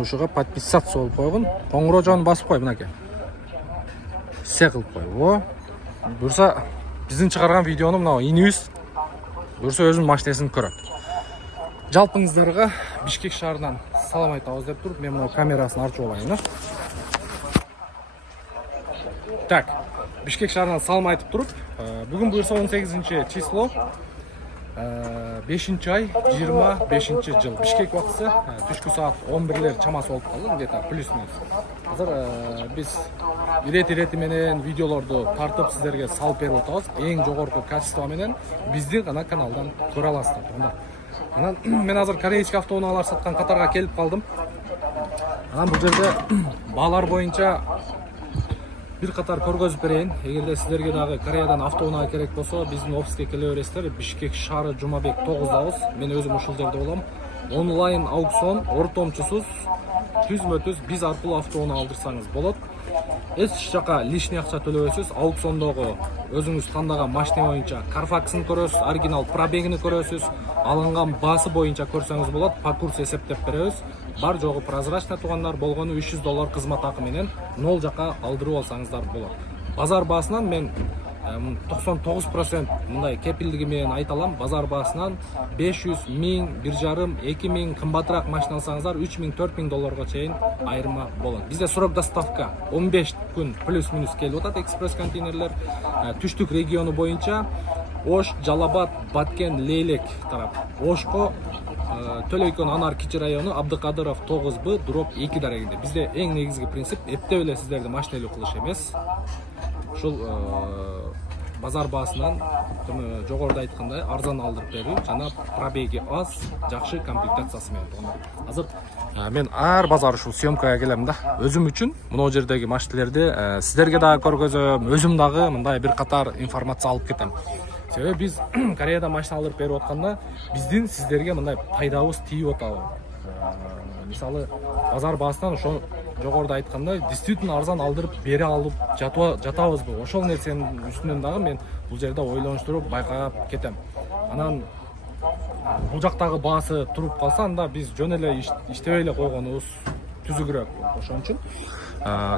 Ушуга подписаться болуп койгун. Коңгуроо жонун басып кой мынакей. Все кылып кой. Во. Бурса биздин чыгарган видеону мына инибиз бурса өзүнүн машинесин көрөт. Жалпыңыздарга Бишкек шаарынан салам айтабыз деп туруп, мен мына камерасын ачып алайын. Так, Бишкек шаарынан салам айтып туруп, бүгүн буюрса 18 число, 5 ай 25 жыл. Бишкек убактысы түшкү саат 11-лер чамасы болуп калды, где-то плюс-минус. Азыр биз ирети менен видеолорду тартып сиздерге салып берип атабыз. Эң жогорку качество менен биздин гана каналдан көрө аласыздар. Анан мен азыр корейский автоунаалар саткан катарга келип калдым. Анан бул жерде баалар боюнча бир катар көргөзүп берейин. Эгерде сиздерге дагы Кореядан автоунаа керек болсо, биздин офиске келе бересиздер. Бишкек шаары Жумабек 9-дабыз. Мен өзүм ушул жерде болом. Онлайн аукцион, ортомчусуз, түзмө-түз биз аркылуу автоунаа алдырсаңыз болот. Эч жака лишний акча төлөбөйсүз. Аукциондогу өзүңүз тандаган машина боюнча Carfax'ын көрөсүз, оригинал пробегini көрөсүз. Алынган баасы боюнча көрсөңүз болот. По курс эсептеп беребиз. Бар жогу прозрачный тугандар болгону $300 кызмат акы менен 0 жака алдырып алсаңыздар болот. Базар баасынан мен 99% мындай кепилдиги менен айта алам. Базар баасынан 500, 1000, 1,5, 2000 кымбатыраак машина алсаңыздар $3000-4000 чейин айырма болот. Бизде срок доставка 15 күн плюс-минус келип атат. Экспресс контейнерлер түштүк региону боюнча Ош, Жалабат, Баткен, Лейлек тарап. Ошко Төлөйкөн Анар Кичи району, Абдыкадыров 9Б дроп 2 дарегинде. Бизде эң негизги принцип эптеп эле сиздерди машинелүү кылыш эмес. Ушул базар баасынан жогоруда айткандай арзан алдырып берүү жана пробеги аз, жакшы комплектациясы менен турган. Азыр мен ар базар ушул съемкага келем да. Өзүм үчүн мына жердеги машинелерди сиздерге дагы көргөзөм, өзүм дагы мындай бир катар информация алып кетем. Себеби биз Кореяда машина алдырып берип атканда биздин сиздерге мындай пайдабыз тийип атабы. Мисалы, базар баасынан ошо жогоруда айткандай, действительно арзан алдырып бере алып жатабызбы? Ошол нерсенин үстүнөн дагы мен бул жерде ойлонуштуруп байкап кетем. Анан бул жактагы баасы туруп калса, анда биз жөн эле иштебей эле койгонубуз түзүгүрөөк. Ошон үчүн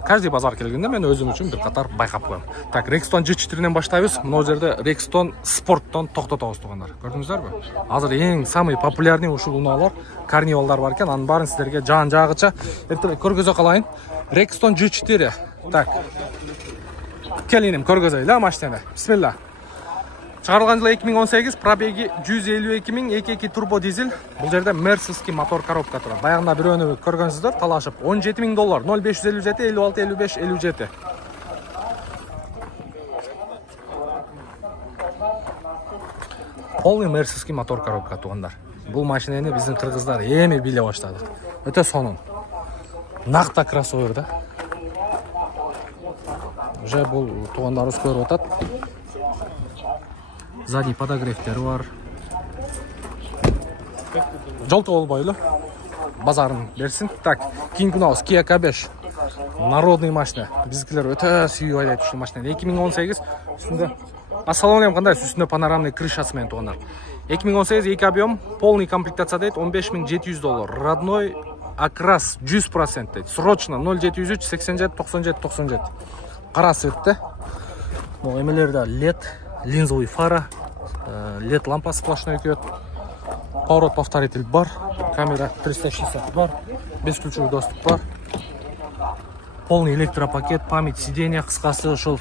каждый базар келгенде мен өзүм үчүн бир катар байкап коем. Так, Rexton G4-ден баштайбыз. Мына жерде Rexton Sport'тон токтотобуз тугандар. Көрдүңүздөрбү? Азыр эң самый популярный ушул унаалар, карнивалдар бар экен. Анын баарын сиздерге жагыча көргөзө калайын. Rexton G4. Так. Келиним көргөзөйлү машинаны. Бисмилла. Чыгарылган жылы 2018, пробеги 152.000, 2.2 турбо дизель. Бул жерде Mercedes'ки мотор коробка турат. Баягында бирөөнү көргөнсүздөр, талашып. $17.000, 0557 56 55 57. Полный Mercedes'ки мотор коробка тугандар. Бул машинени биздин кыргыздар эми биле баштады. Өтө сонун. Накта кроссовер да. Уже бул тугандарыбыз көрүп атат. Сзади подогревтери бар. Жолто болбойлу. Базарын берсин. Так, кийинки унабыз Kia K5. Народный машина. Биздикилер өтө сүйүп айлайт ушул машинаны. 2018 үстүндө салону кандай, үстүндө панорамный крышасы менен тугандар. 2018 2 объем, полный комплектация дейт, $15.700. Родной окрас 100% дейт. Срочно 0703 87 97 97. Кара цветте. Бул эмелерде LED, линзовый фара, LED лампа сплошной күйөт. Поворот повторитель бар, камера 360 бар, бесключевой доступ бар. Полный электропакет, память сиденья, кыскасы ушул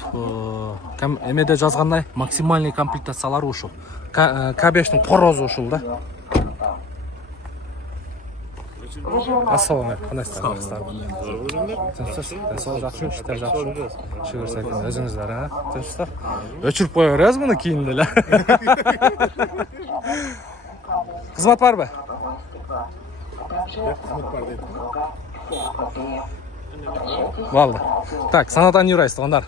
эмеде жазгандай максимальный комплектациялары ушул. K5'тин корозу ушул да. Ассалам алейкум, кандайсыздар? Тынчсыз, жакшы, иштер жакшы. Шүгүр экен, өзүңүздөр, тынчсыздар. Өчүрүп кое беребиз муну кийин деле. Кызмат барбы? Кызмат бар дейт. Valda. Так, санадан юрайсыз тугандар.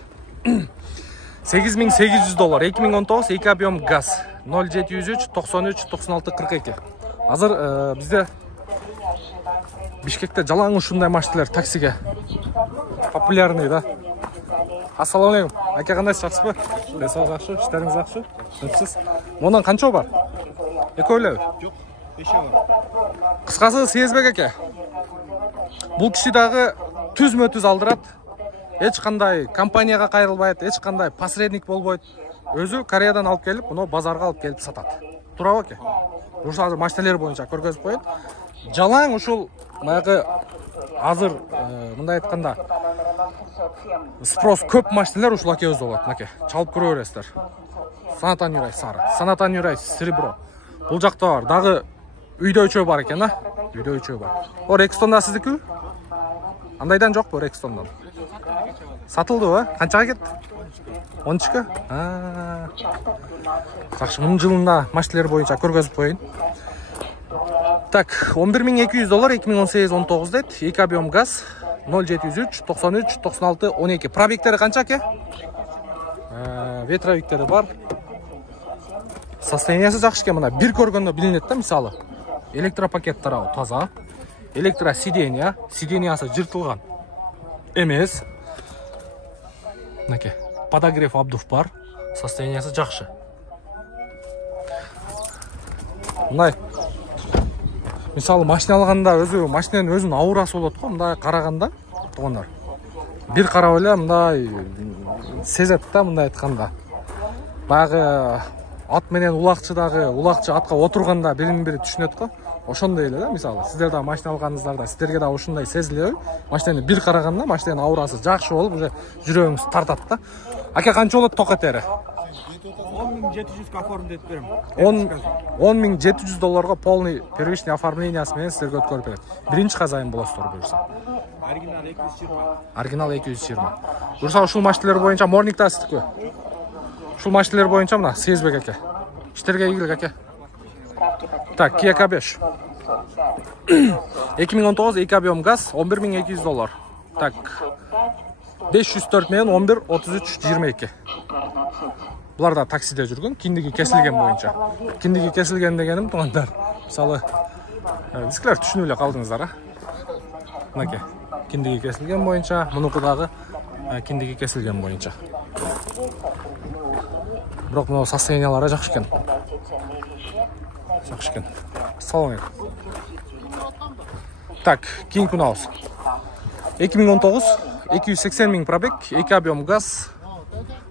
$8.800, 2019, 2 объем газ. 0703 93 96 42. Азыр бизде Бишкекте жалаң ушундай машиналар таксиге популярный да. Ассаламу алейкум. Ака кандайсыз, жакшысызбы? Десоо жакшы, иштериңиз жакшы? Тынчсыз. Мондан канча бар? Экөө элеби? Жок, 5 бар. Кыскасы Сезбек аке. Бул киши дагы түзмө-түз алдырат. Эч кандай компанияга кайрылбайт, эч кандай посредник болбойт. Өзү Кореядан алып келип, муну базарга алып келип сатат. Туурабы аке? Ушул азыр машиналер боюнча көргөзүп коет. Жалаң ушул баягы азыр мындай айтканда спрос көп машиналер ушул акебизде болот, аке. Чалып көрө бересиздер. Санатан Юрай сары, Санатан Юрай серебро. Бул жакта бар. Дагы үйдө үчөө бар экен, а? Үйдө үчөө бар. О, Рекстонда сиздики? Андайдан жокпу Рекстондан? Сатылдыбы, а? Канчага кетти? 13? Жакшы, мунун жылында машиналер боюнча көргөзүп коеюн. Так, $11.200 2018-19 дейт. 2 объем газ 0703 93 96 12. Пробегтери канча аке? Ветровиктери бар. Состояниясы жакшы экен, мына бир көргөндө билинет да, мисалы. Электропакет тарабы таза. Электросиденье, сиденьясы жыртылган эмес. Мынакей, подогрев обдув бар. Состояниясы жакшы. Мындай мисалы машина алганда өзү машинанын өзүнүн аурасы болот го, мындай караганда, туугандар. Бир карап эле мындай сезет да, мындай айтканда. Баягы ат менен улакчы атка отурганда бирин-бири түшүнөт го. Ошондой эле да, мисалы. Сиздер да машина алганыңыздарда, сиздерге да ушундай сезилеби? Машинаны бир караганда машинанын аурасы жакшы болуп, уже жүрөгүңүз тартат да. Аке, канча болот ток этери? 10.700 оформить берем. $10.700 полный первичный оформлениясы менен сиздерге өткөрүп берет. Биринчи казайын болосуздар буюрса. Оригинал 220. Оригинал 220. Буюрса ушул машиналер боюнча морнингда сиздики. Ушул машиналер боюнча мына Сезбек аке. Иштерге ийгилик аке. Так, Kia K5. 2019 2 объем газ $11.200. Так. 504 менен 11 33 22. Булар да таксиде жүргөн, киндиги кесилген боюнча. Киндиги кесилген дегеним туугандар. Мисалы, силер түшүнүп эле калдыңыздар, а? Мынакей, киндиги кесилген боюнча, мунуку дагы киндиги кесилген боюнча. Бирок мына состояниялары жакшы экен. Жакшы экен. Салам алейкум. Так, кийинки унаабыз. 2019 280 000 пробег, 2 объем газ.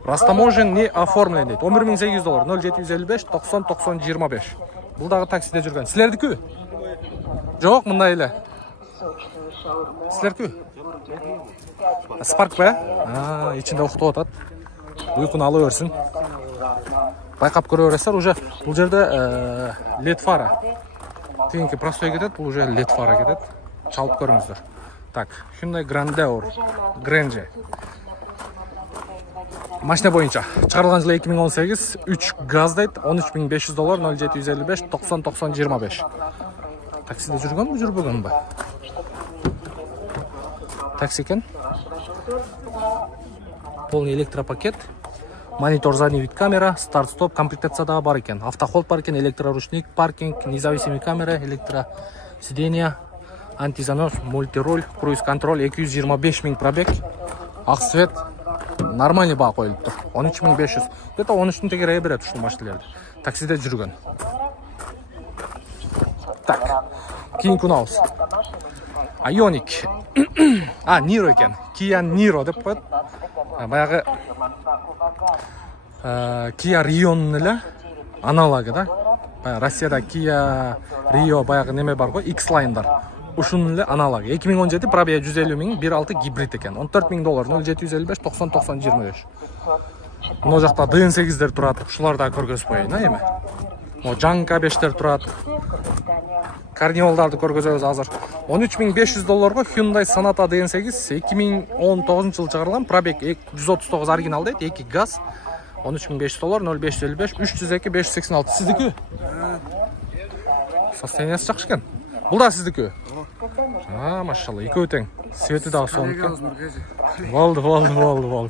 Растаможен не оформлен дейт. $11.800 0755 90 90 25. Бул дагы таксиде жүргөн. Силердики? Жок, мындай эле. Силердики? Спарк ба? Ичинде уктап атат. Уйкуну ала берсин. Байкап көрө бересиздер, уже бул жерде LED фара. Тигинки простой кетет, бул уже LED фара кетет. Чалып көрүңүздөр. Так, Hyundai Grandeur, Granger. Машина боюнча чыгарылган жылы 2018, 3 газ дейт, $13.500 0755 90 90 25. Таксиде жүргөнбү, жүрбөгөнбү? Такси экен. Полный электропакет. Монитор задний вид камера, старт-стоп, комплектацияда бар екен. Автохолд бар екен, электроручник, паркинг, независимый камера, электросиденье, антизанос, мультироль, круиз-контроль, 225 000 пробег, ак свет. Нормальный баа коюлуп тур. 13.500. Где-то 13-тün тегерее берет ушул машиналерди. Таксиде жүргөн. Так. Кийинки унаабыз. Ioniq. Niro экен. Kia Niro деп коет. Баягы Kia Rio'нун эле аналогы да. Россияда Kia Rio баягы неме бар го, X-Line'дар. Ушунун эле аналогы. 2017 пробег 150 000, 1.6 гибрид экен. $14.000 0755 90 90 25. Мына жакта DN8дер турат. Ушуларды да көргөзүп коеюн, эми. Mo Jang K5дер турат. Карнивалдарды көргөзөбүз азыр. $13.500 Hyundai Sonata DN8 2019 жылы чыгарылган, пробег 139 оригинал дейт, 2 газ. $13.500 0555 302 586. Сиздики? Состояниясы жакшы экен. Бул да сиздики? Машалла, экөө тең. Свети дагы сонуку. Болду.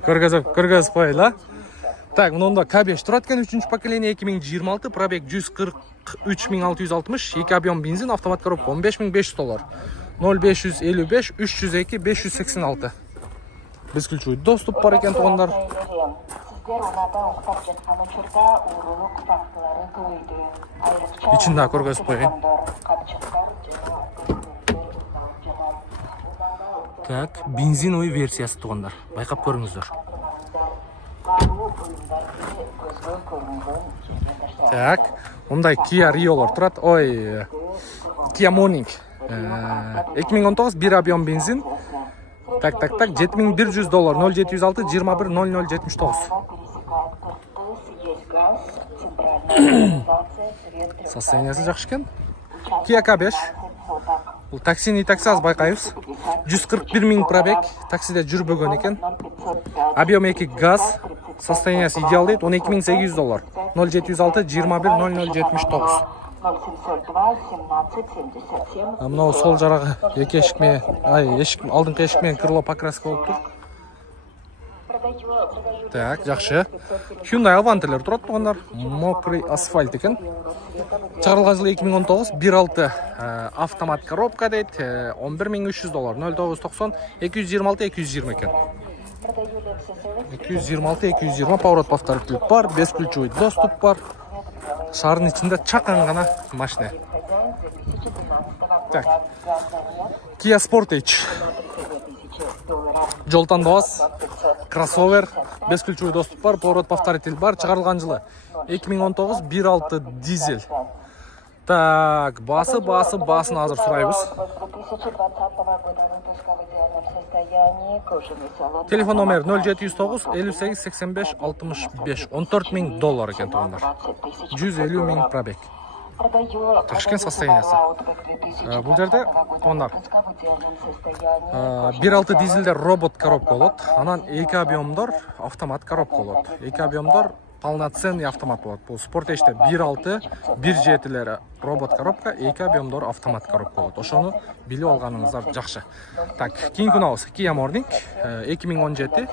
Көргөзүп коелу. Так, мында K5 турат экен, 3-чү поколение 2026, пробег 143 660, 2 объем бензин, автомат коробка $15.500. 0555 302 586. Бескүлчү доступ бар экен туугандар. Ичинде көргөзүп коеюн. Так, бензиновый версиясы туғандар. Байқап көріңіздер. Так, ондай Kia Rio'лар тұрады. Ой, Kia Morning. 2019 1 объем бензин. Так, $7100, 0706 21 0079. Состояниясы жақсы екен. Kia K5. Бұл таксини такси аз байқаймыз. 141 000 пробег. Таксиде жүрбөгөн екен. Объем 2 газ. Состояниясы идеал дейді. $12800. 0706 21 0079. Мынау сол жарағы екі ешікме, алдыңғы ешікмен крыло покраска болып тұр. Так, жақсы. Hyundai Avanta'лар тұрады туғандар. Мокрый асфальт екен. Шығарылған жылы 2019, 1.6 автомат коробка дейді. $11300. 0990 226 220 екен. 226 220 поворот повторитель бар, бесключевой доступ бар. Шардың içinde чакан ғана машина. Так. Kia Sportage. Жол таңдауыз, кроссовер, бесключевой доступ бар, поворот повторитель бар. Шығарылған жылы 2019 1.6 дизель. Так, басын азыр сұрайбыз. Телефон номер 0709 58 85 65. $14,000 екен туғандар. 150 000 пробег. Ташкент состояниясы. Бұл жерде туғандар 1.6 дизельдер робот коробка болады. Анан 2 объемдар автомат коробка болады. 2 объемдар полноценный автомат болады. Бұл Sportage'де 1.6, 1.7-лері робот коробка, 2 объемдар автомат коробка болады. Ошоны билип алганыңыздар жакшы. Так, кийинки унабыз Kia Morning 2017,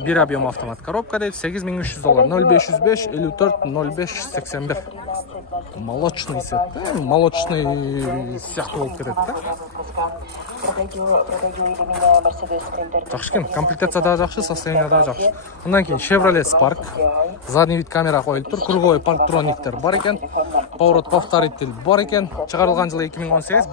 1 объем автомат коробка дейт, $8300, 0505 54 0581. Молочный цвет, молочный сыяктуу болуп кетет да. Жакшы, комплектация да жакшы, состояние да жакшы. Андан кийин Chevrolet Spark, задний вид камера коюлуп тур, круговой парктрониктер бар экен, поворот повторитель бар экен. Чыгарылган жылы 2018,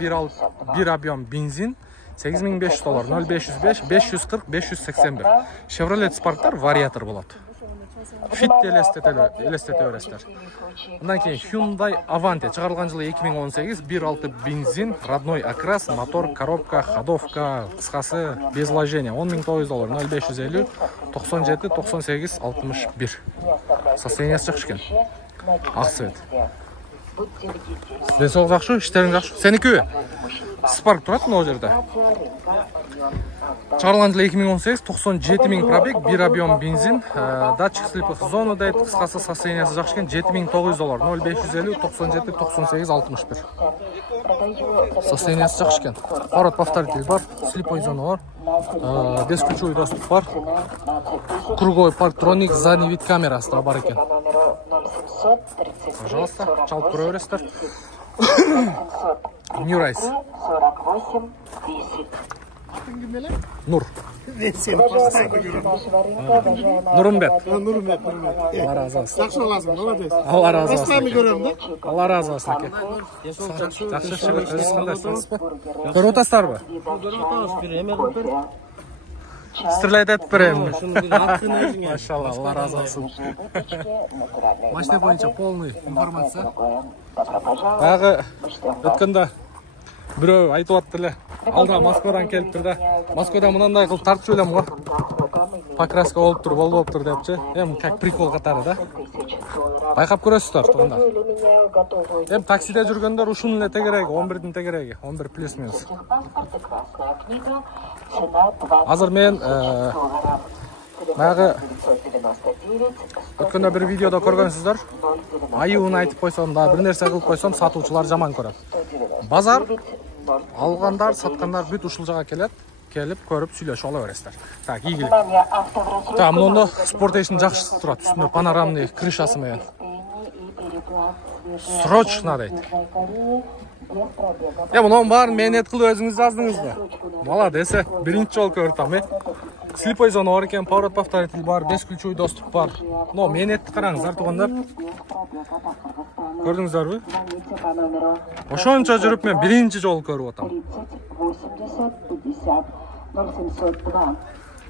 1 объем бензин, $8500, 0505 540 581. Chevrolet Spark'тар вариатор болот. Фитте элестете бересиздер. Андан кийин Hyundai Avante чыгарылган жылы 2018, 1.6 бензин, родной окрас, мотор, коробка, ходовка, кыскасы без вложения. $10,900, 0550 97 98 61. Состояниясы жакшы экен. Ак цвет. Денсаулык жакшы, иштериң жакшы. Сеники Spark турат мына жерде. Чыгарылган жылы 2018, 97 000 пробег, 1 объем бензин, датчик слепых зона дейт, кыскасы состояниясы жакшы экен, $7,900, 0550 97 98 61. Состояниясы жакшы экен. Поворот повторитель бар, слепой зона бар, бесключевой доступ бар, круговой парктроник, задний вид камерасы да бар экен. Пожалуйста, чалып көрө бересиздер. New Rise. Нур. Нурумбет. Алла разы болсын. Жақсы боласың, молодец. Алла разы болсын. Бастан көрем да? Алла разы болсын аке. Жақсы шығып, өзіңіз қандайсыңыз ба? Көріп отырсыздар ба? Стреляет от прем. Машалла, Алла разы болсын. Машина бойынша полный информация. Ағы өткенде біреу айтып аттылы. Алда Москвадан келіп тұрды. Москвада мынандай қылып тартып өлем ғой. Покраска болып тұр, бол болып тұр депші. Как прикол қатары да. Байқап көресіздер тұғында. Таксиде жүргендер ушунун эле тегереги, 11-дин тегереги, 11 плюс минус. Азыр мен баягы өткөндө бир видеодо көргөнсүздөр. Айыуун айтып койсом да, бир нерсе кылып койсом, сатуучулар жаман көрөт. Базар алгандар, саткандар бүт ушул жага келет. Келип көрүп сүйлөшүп ала бересиздер. Так, ийгилик. Так, мында Sportage'дин жакшысы турат. Үстүнө панорамный крышасы менен. Срочно дейт. Мунун баарын мээнет кылып өзүңүз жаздыңызбы? Молодец, биринчи жолу көрүп атам. Слепой зона бар экен, поворот повторитель бар, бесключевой доступ бар. Но мээнетти караңыздар тугандар. Көрдүңүздөрбү? Ошончо жүрүп мен биринчи жолу көрүп атам. 0702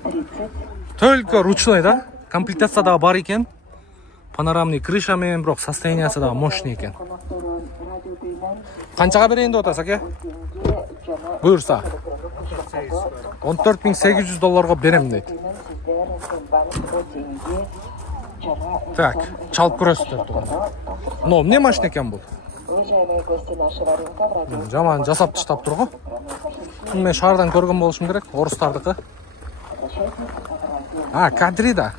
30. Только ручной, да? Комплектация да бар екен. Панорамный крыша мен, бирок состояниясы да мощный екен. Канчага берейин деп атасыз, аке? Буйрса. 14.800 долларга берем дейт. Так, чалып көрөсүздөр туганда. Но эмне машина экен бул? Жаман жасап таштап тур го. Мен шаардан көргөн болушум керек, орустардыкы. Кадри да.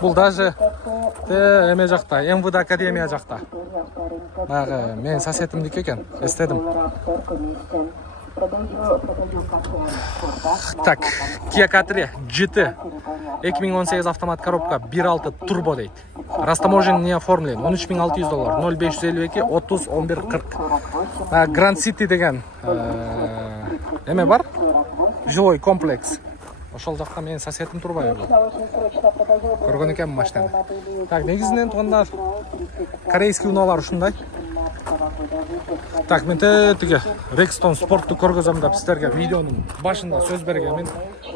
Бул даже эме жакта, МВД академия жакта. Баягы менин соседимдики экен, эстедим. Так, Kia Cadri GT 2018 автомат коробка 1.6 турбо дейт. Растаможен не оформлен. 13.600 доллар. 0552 30 11 40. Grand City деген эме бар? Жилой комплекс. Ошол жакта менин соседим турбайбы бул. Көргөн экенмин машинаны. Так, негизинен тугандар корейский унаалар ушундай. Так, мен тиги Rexton спортту көргөзөм деп сиздерге видеонун башында сөз бергенмин.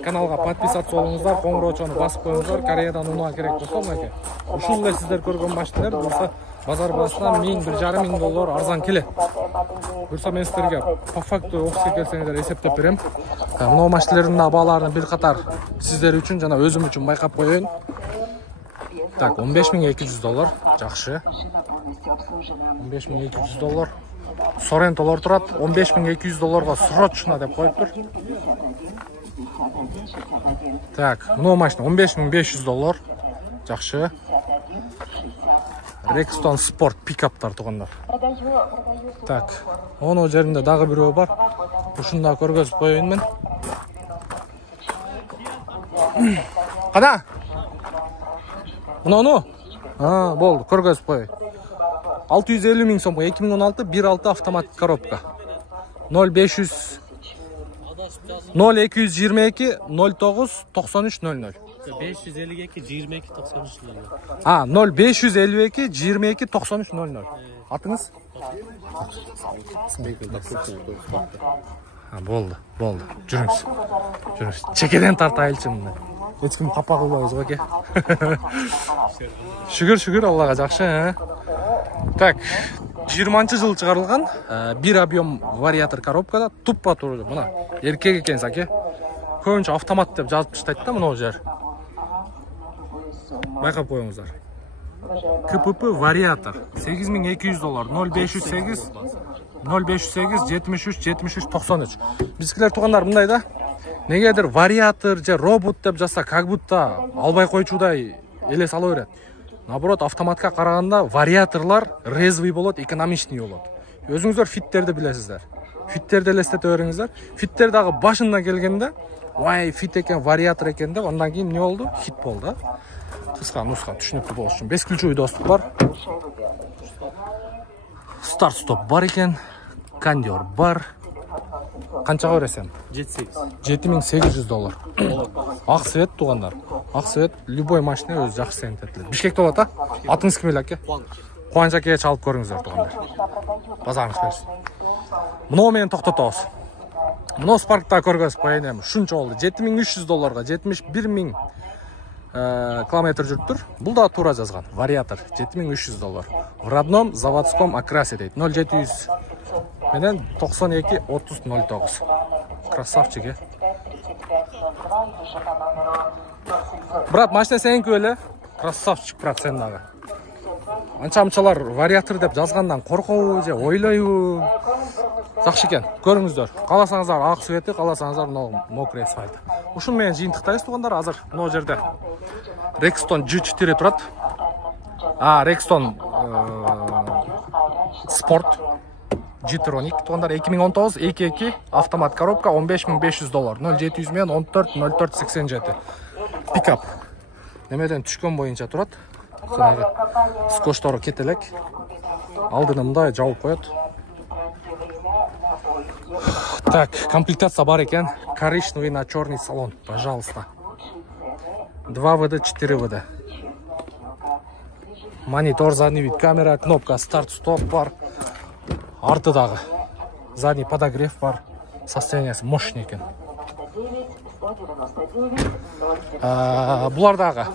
Каналга подписаться болуңуздар, коңгуроочону басып коюңуздар. Кореядан унаа керек болсо, мынакей. Ушул эле сиздер көргөн машиналар булса базар баасынан 1.5 доллар арзан келет. Булса мен сиздерге по факту окуп келсеңиздер эсептеп берем. Мына машиналардын да бааларын бир катар сиздер үчүн жана өзүм үчүн байкап коеюн. Так, 15.200 доллар, жакшы. 15.200 доллар. Сорентолор турат, 15.200 долларга срочно деп коюптур. Так, мына машина 15.500 доллар, жакшы. Rexton Sport пикаптар тугандар. Так, онун жеринде дагы бирөө бар. Ушунда көргөзүп коеюн мен. Када? Муну? Болду, көргөзүп кой. 650 миң сомго 2016 1.6 автомат коробка. 0222 09 93 00. 552 22 93 00. 0552 22 93 00. Атыңыз? Болду. Жүрүңүз. Чекеден тартайылчымын мен. Эч ким капа кылбайбыз го, аке. Шүгүр Аллага жакшы, Так, 20-жыл чыгарылган, бир объем вариатор коробкада туппа турду. Мына эркек экенсиз, аке. Көбүнчө автомат деп жазып таштайт да мына жер. Байкап коюңуздар. КПП вариатор 8200 доллар. 0508 73 73 93. Бизкилер тугандар мындай да. Негедир вариатор же робот деп жазса, как будто албай койчудай элес ала берет. Наоборот, автоматка караганда вариаторлар резвый болот, экономичный болот. Өзүңүздөр фиттерди билесиздер. Фиттерди элестете бериңиздер. Фиттер дагы башында келгенде, вай, фит экен, вариатор экен деп, андан кийин эмне болду? Хит болду. Кыска нуска түшүнүктүү болуш үчүн 5 ключевой достук бар. Старт-стоп бар экен. Кондер бар. Канчага бересем? 7800 доллар. Ак свет тугандар. Ак свет любой машина өз жакшы сентетилет. Бишкекте болот, Атыңыз ким эле, аке? Кубанч акеге чалып көрүңүздөр тугандар. Базарыңыз берсин. Муну менен токтотобуз. Муну Спаркта көргөзүп коеюн. Ушунча болду. 7300 долларга 71000 километр жүрүптүр. Бул да туура жазган. Вариатор 7300 доллар. В родном заводском окрасе дейт. 0700 менен 92 30 09. Красавчик, Брат, машина сеники беле? Красавчик, брат, сен дагы. Анча-мынчалар вариатор деп жазгандан коркобу же ойлойбу? Жакшы экен. Көрүңүздөр. Каласаңыздар ак свети, каласаңыздар мокрый асфальт. Ушун менен жыйынтыктайбыз тугандар. Азыр мына жерде Rexton G4 турат. Rexton Sport G-Tronic тугандар 2019 22 автомат коробка 15500 доллар. 0700 менен 14 04 87. Пикап. Немеден түшкөн боюнча турат. Жанагы скотчтору кетелек. Алдыны мындай жабып коет. Так, комплектация бар экен. Коричневый на черный салон, пожалуйста. 2 ВД, 4 ВД. Монитор, задний вид камера, кнопка старт-стоп бар. Арты дагы. Задний подогрев бар. состояниясы мощный екен. Бұлардағы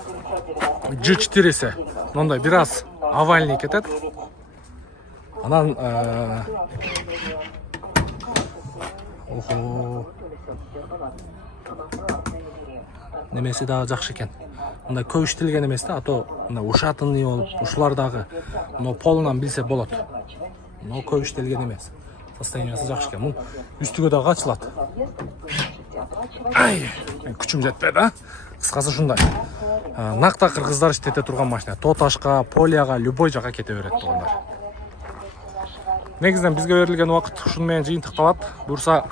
G4-сі мындай біраз овальный кетеді. Анан немесі дағы жақшы екен. Мындай көп іштелген емес та, а то ушатынный болып, ушылардағы полынан білсе болады. Но көп іштелген емес. Состояниясы жақшы екен. Мұн үстіге дағы açылады. Ай, күчім жетпеді, қысқасы шундай. Нақта қырғыздар іштете тұрған машина. Тоташқа, Полияға, любой жаққа кете береді тұғандар. Негізден бізге берілген уақыт шынымен жиынтықталады. Бұрса,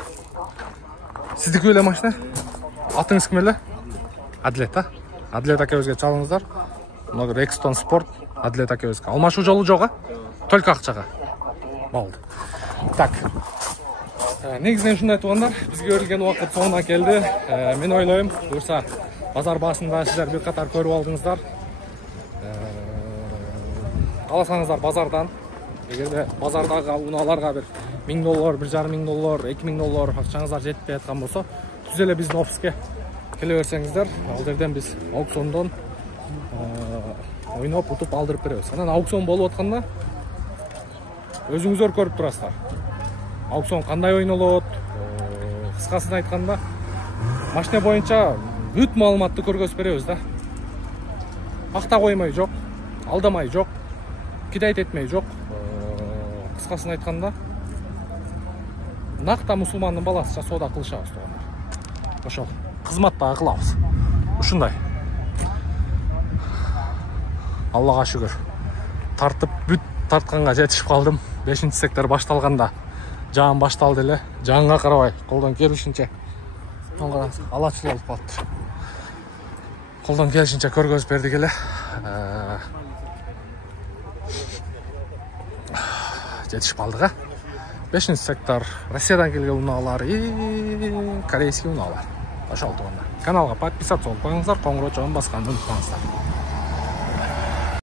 сіздікі өлі машина? Атыңыз кім өлі? Әділет, а? Әділет әкеуізге чалыңыздар. Рекстон Спорт, Әділет әкеуізге. Алмашу жолы жоға? Только ақчаға. Болды. Так. Негізден шындай туғандар, бізге өрілген уақыт соңына келді. Мен ойлайым, бұрса, базар басында сіздер бір қатар көріп алдыңыздар. Қаласаңыздар базардан, егерде базардағы уналарға бір $1000, $1,500, $2000 ақшаңыздар жетпей жатқан болса, түзеле біздің офиске келе берсеңіздер, ал жерден біз аукциондан ойнап ұтып алдырып береміз. Анан аукцион болып отқанда өзіңіздер көріп тұрасыздар. Аукцион қандай ойналады, қысқасын айтқанда, машина бойынша бүт маалыматты көргөзүп беребиз да. Ақта қоймай жоқ, алдамай жоқ, кидайт етмей жоқ. Қысқасын айтқанда, нақта мұсылманның баласыша сода қылышабыз туғандар. Ошол қызматта қылабыз. Ушундай. Аллаға шүгір. Тартып бүт тартқанға жетішіп қалдым. 5-ші сектор башталғанда жағын башталды еле. Жағынға қарабай, қолдан келушінше. Алачылы олып қалыптыр. Қолдан келушінше көргөзіп бердік еле. Жетішіп қалдыға. 5-ші сектор Россиядан келген уналар и корейский уналар. Ошол туғандар. Каналға подписаться болып қойыңыздар, қоңырау чоғын басқанды ұмытпаңыздар.